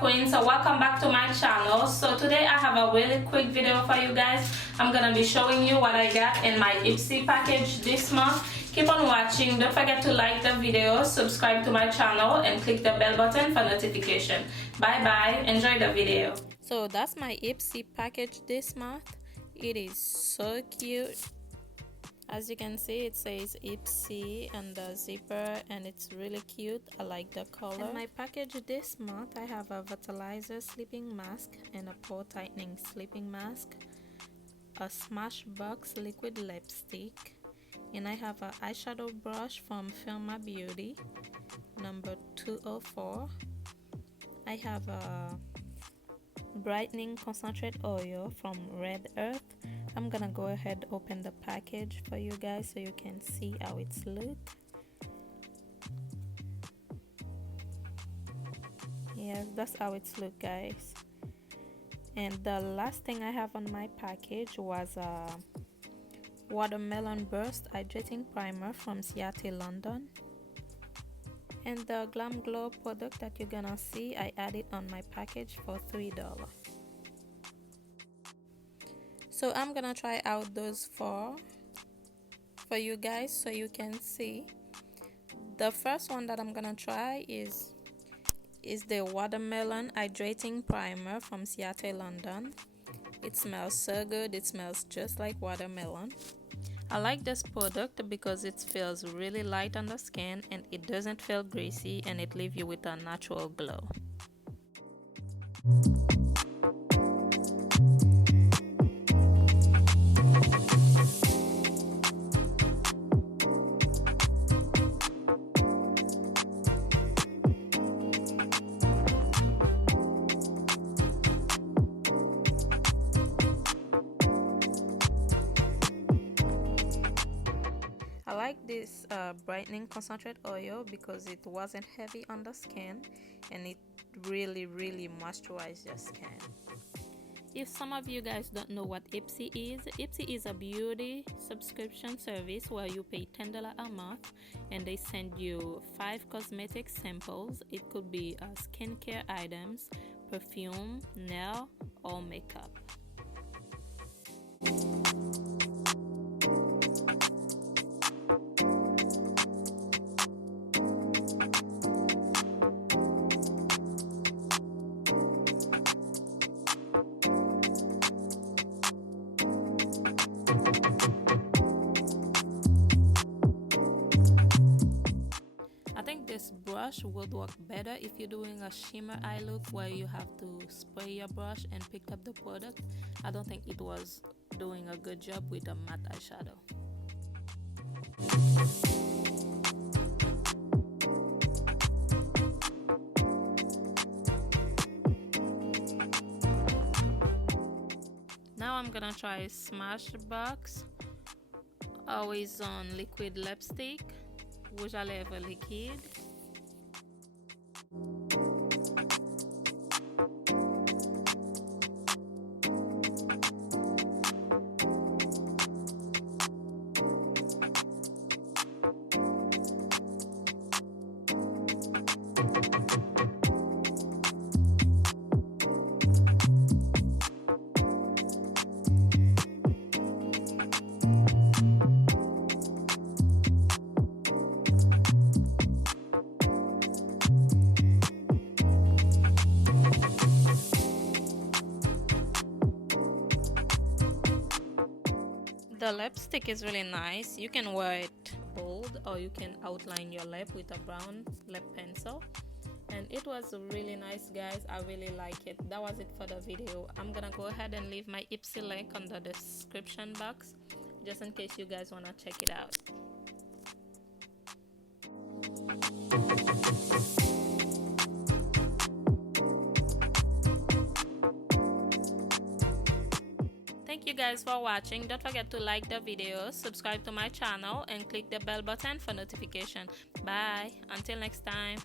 queen. So welcome back to my channel. So today I have a really quick video for you guys. I'm gonna be showing you what I got in my Ipsy package this month. Keep on watching. Don't forget to like the video, subscribe to my channel, and click the bell button for notification. Bye bye. Enjoy the video. So that's my Ipsy package this month. It is so cute. As you can see, it says Ipsy on the zipper and it's really cute. I like the color. In my package this month, I have a vitalizer sleeping mask and a pore tightening sleeping mask, a Smashbox liquid lipstick, and I have an eyeshadow brush from Firma Beauty number 204. I have a brightening concentrate oil from Red Earth. I'm gonna go ahead open the package for you guys so you can see how it's look. Yes, that's how it's look, guys. And the last thing I have on my package was a watermelon burst hydrating primer from Seattle, London. And the Glam Glow product that you're gonna see, I added on my package for $3. So I'm gonna try out those four for you guys so you can see. The first one that I'm gonna try is the watermelon hydrating primer from Seattle, London. It smells so good. It smells just like watermelon. I like this product because it feels really light on the skin and it doesn't feel greasy, and it leaves you with a natural glow. I like this brightening concentrate oil because it wasn't heavy on the skin and it really moisturized your skin. If some of you guys don't know what Ipsy is a beauty subscription service where you pay $10 a month and they send you 5 cosmetic samples. It could be skincare items, perfume, nail, or makeup. I think this brush would work better if you're doing a shimmer eye look where you have to spray your brush and pick up the product. I don't think it was doing a good job with a matte eyeshadow. Now I'm gonna try Smashbox Always On liquid lipstick, rouge à lèvres liquide. The lipstick is really nice. You can wear it bold or you can outline your lip with a brown lip pencil. And it was really nice, guys. I really like it. That was it for the video. I'm gonna go ahead and leave my Ipsy link on the description box just in case you guys wanna check it out. Thank you guys for watching. Don't forget to like the video, subscribe to my channel, and click the bell button for notification. Bye. Until next time.